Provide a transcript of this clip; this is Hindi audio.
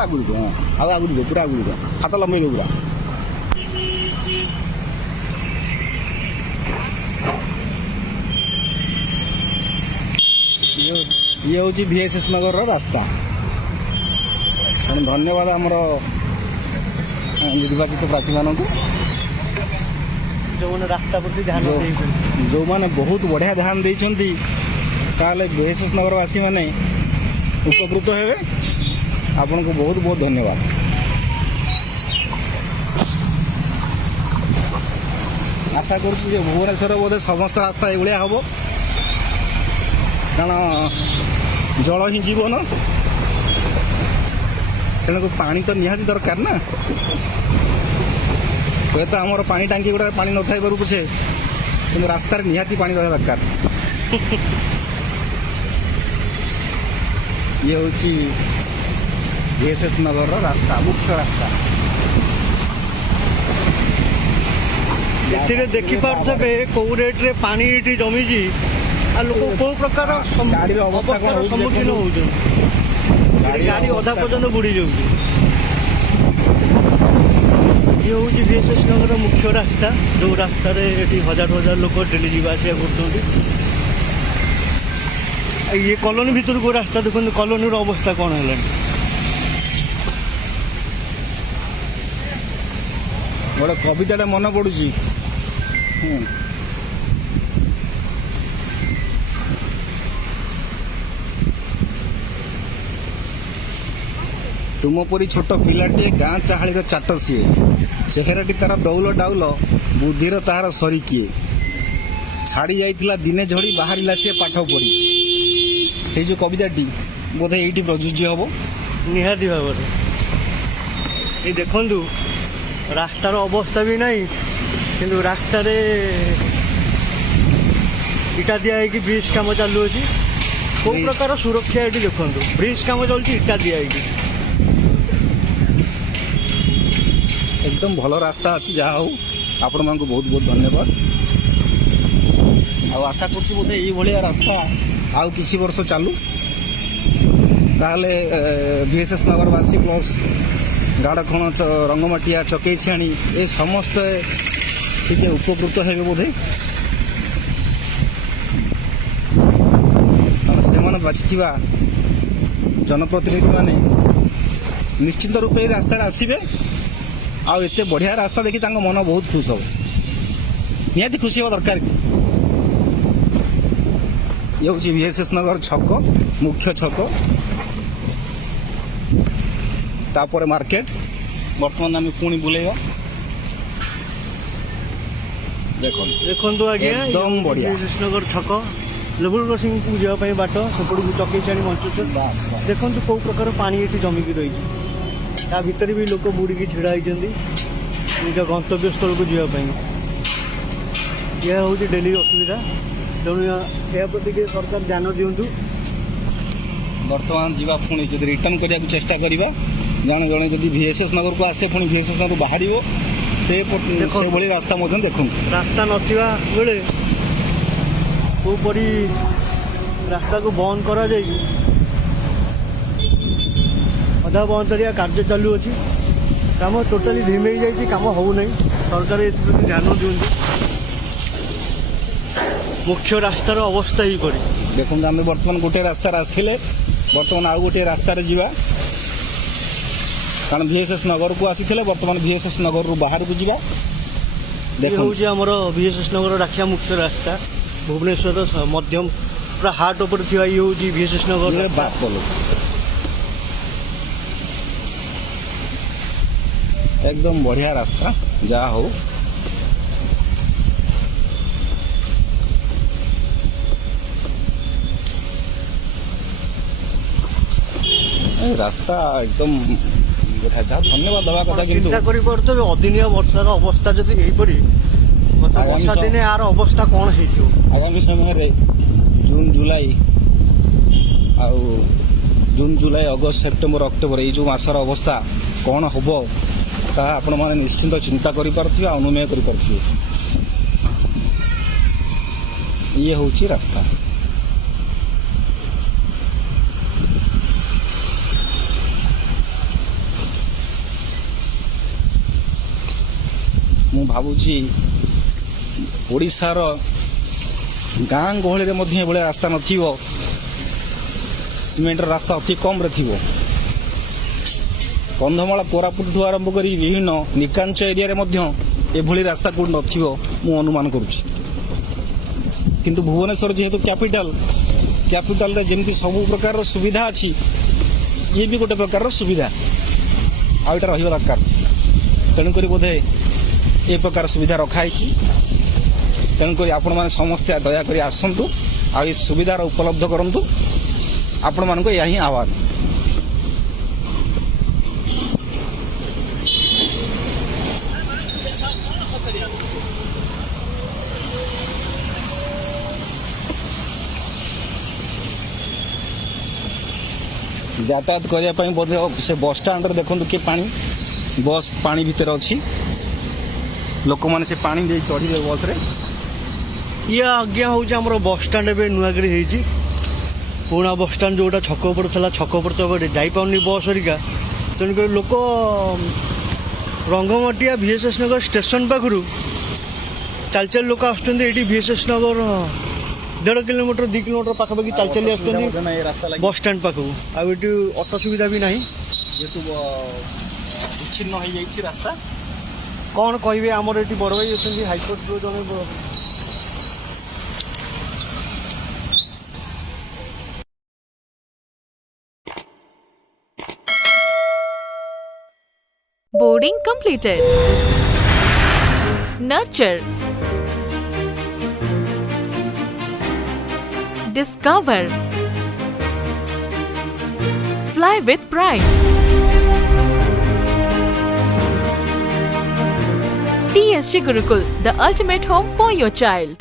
आगुरी दो हाँ आगुरी दो पूरा आगुरी दो हाथ लंबे दो पूरा ये हूँ VSS नगर रास्ता धन्यवाद आमर निर्वाचित प्रार्थी मानक जो रास्ता प्रति ध्यान जो मैंने बहुत बढ़िया ध्यान देते VSS नगरवासी मैंने उपकृत हेबे आपन को बहुत बहुत धन्यवाद। आशा करुँ भुवनेश्वर बोधे समस्त रास्ता ये हम कारण जल ही जीवन तेणुक पानी तो निहाती दरकार ना हे तो आमर पानी टांकी गुड़ा पानी न थाई पारू पछे कि रास्तार निहाती पानी रहा दरकार ये हूँ VSS नगर रास्ता मुख्य रास्ता ये देखी पारे कौ रेट रे पानी ये जमीजी आ लोक कौ प्रकार अवस्थार सम्मुखीन होती गाड़ी अधा पर्यंत बुड़ी जाऊँगी। ये हूँ VSS नगर मुख्य रास्ता जो रास्तार हजार हजार लोक डेली जावासिया कर ये कॉलोनी भीतर को रास्ता देखो कॉलोनी अवस्था कौन है गोटे कविता मन पड़ू तुम परी छोट पिलाटे गाँ चाहाड़ी चाट सीए चेहराटी तार डौल डाउल बुद्धिर तार सरी किए छाड़ी जाइतिला दिने झड़ी बाहरिला सी पाठ पढ़ी से जो कविताटी बोधे ये प्रযোज्य हम निहाती भाव ये देखु रास्तार अवस्था भी नहीं किंतु रास्तार इटा दिया ब्रिज काम चालू अच्छी कौ प्रकार सुरक्षा ये देखो ब्रिज काम चलती इटा दिया एकदम भल रास्ता अच्छी जहा हो आपण मान बहुत बहुत धन्यवाद आशा करती बोधे ये रास्ता आउ किसी वर्ष चालू ताहले VSS नगरवासी प्लस गाड़खण रंगमाटिया चकई छियाणी ये समस्त टे उपकृत हे बोधे से बाछी जनप्रतिनिधि माने निश्चित रूपे रास्ता आसबे आउ एते बढ़िया रास्ता देखी मन बहुत खुश हो निहाती खुशी हवा दरकार ये हूँ VSS नगर छक मुख्य छक तापर मार्केट बर्तमान आम पुणी बुलेगा देखो आज्ञा एकदम बढ़िया VSS नगर छक लेवल क्रॉसिंग को जावाई बाट सेपट को चकई छाणी मंचुच देखो कौ प्रकार पानी ये जमिकी रही ता भीतर भी लोक बुड़ी छिड़ा होती निज गंतव्य स्थल को जावाई यह हूँ डेली असुविधा तेणु या प्रति सरकार ध्यान दिंतु बर्तमान जीवा पुणी जब रिटर्न करने को चेष्टा करवा जड़े जड़े जब VSS नगर को आसे पुणी VSS नगर बाहर से रास्ता देखो रास्ता नथिबा बेले कोपरी रास्ता को बंद करा जाए अधा बंद करिया कार्य चालू अच्छी काम टोटाली धीमे जाइए काम हो नहीं सरकार ये ध्यान दिंतु मुख्य रास्तार अवस्था ही करी देखो आम बर्तमान गोटे रास्ता आसते बर्तमान आउ गोटे रास्तार जावा कारण VSS नगर को आसी बर्तमान VSS नगर रू बाहर को जावा देखो आमर VSS नगर राखिया मुख्य रास्ता भुवनेश्वर मध्यम पूरा हाट उपर थी ये हूँ VSS नगर बात बोलो एकदम बढ़िया रास्ता जहा हो रास्ता एकदम धन्यवाद दवा कथा चिंता कर अदिनिया वर्षार अवस्था जब यहीपरी वर्षा दिन यार अवस्था कौन हो आगामी समय जून जुलाई जून जुलाई अगस्त सेप्टेम्बर अक्टोबर ये जो मासर अवस्था कौन हम ताहा आपण माने निश्चिंत चिंता करि पारथिबे अनुमेय करि पारथिबे। ये होची रास्ता। ଭାବୁଛି ଓଡ଼ିଶାର ଗାଁ ଗହଳିରେ ମଧ୍ୟ ଏଭଳିଆ ରାସ୍ତା ନଥିବ, ସିମେଣ୍ଟର ରାସ୍ତା ଅତି କମ୍ରେ ଥିବ। କନ୍ଧମାଳ କୋରାପୁଟଠୁ ଆରମ୍ଭ କରି ବିଭିନ୍ନ ନିକାଞ୍ଚ ଏରିଆରେ ମଧ୍ୟ ଏଭଳି ରାସ୍ତା କୋଉଠି ନଥିବ ମୁଁ ଅନୁମାନ କରୁଛି। କିନ୍ତୁ ଭୁବନେଶ୍ୱର ଯେହେତୁ କ୍ୟାପିଟାଲରେ ଯେମିତି ସବୁ ପ୍ରକାରର ସୁବିଧା ଅଛି, ଇଏ ବି ଗୋଟେ ପ୍ରକାରର ସୁବିଧା, ଆଉ ଏଇଟା ରହିବା ଦରକାର। ତେଣୁକରି ବୋଧେ ଏ ପ୍ରକାର ସୁବିଧା ରଖାହେଇଛି। ତେଣୁକରି ଆପଣମାନେ ସମସ୍ତେ ଦୟାକରି ଆସନ୍ତୁ, ଆଉ ଏ ସୁବିଧାର ଉପଲବ୍ଧ କରନ୍ତୁ। ଆପଣମାନଙ୍କୁ ଏହା ହିଁ ଆହ୍ୱାନ। যাতায়াত କରିବା ପାଇଁ ବୋଧେ ସେ ବସ୍ ଷ୍ଟାଣ୍ଡରେ ଦେଖନ୍ତୁ କି ପାଣି, ବସ୍ ପାଣି ଭିତରେ ଅଛି। ଲୋକମାନେ ସେ ପାଣି ଦେଇ ଚଢ଼ିବେ ବସ୍ରେ। ଇଏ ଆଜ୍ଞା ହେଉଛି ଆମର ବସଷ୍ଟାଣ୍ଡ ଏବେ ନୂଆକରି ହେଇଛି। ପୁରୁଣା ବସଷ୍ଟାଣ୍ଡ ଯେଉଁଟା ଛକ ଉପରେ ଥିଲା, ଛକ ଉପରେ ତ ଏବେ ଯାଇପାରୁନି ବସ୍ ହେରିକା। ତେଣୁକରି ଲୋକ ରଙ୍ଗମାଟିଆ ଭିଏସ୍ଏସ୍ ନଗର ଷ୍ଟେସନ ପାଖରୁ ଚାଲି ଚାଲି ଲୋକ ଆସୁଛନ୍ତି। ଏଇଠି ଭିଏସ୍ଏସ୍ ନଗର 1.5 କିଲୋମିଟର 2 କିଲୋମିଟର ପାଖାପାଖି ଚାଲି ଚାଲି ଆସୁଛନ୍ତି ବସଷ୍ଟାଣ୍ଡ ପାଖକୁ। ଆଉ ଏଠି ଅଟୋ ସୁବିଧା ବି ନାହିଁ, ଯେହେତୁ ବିଚ୍ଛିନ୍ନ ହେଇଯାଇଛି ରାସ୍ତା। କ'ଣ କହିବେ, ଆମର ଏଠି ବଡ଼ ଭାଇ ଅଛନ୍ତି ହାଇକୋର୍ଟର ଜଣେ Boarding completed. Nurture. Discover. Fly with pride. PSG Gurukul, the ultimate home for your child.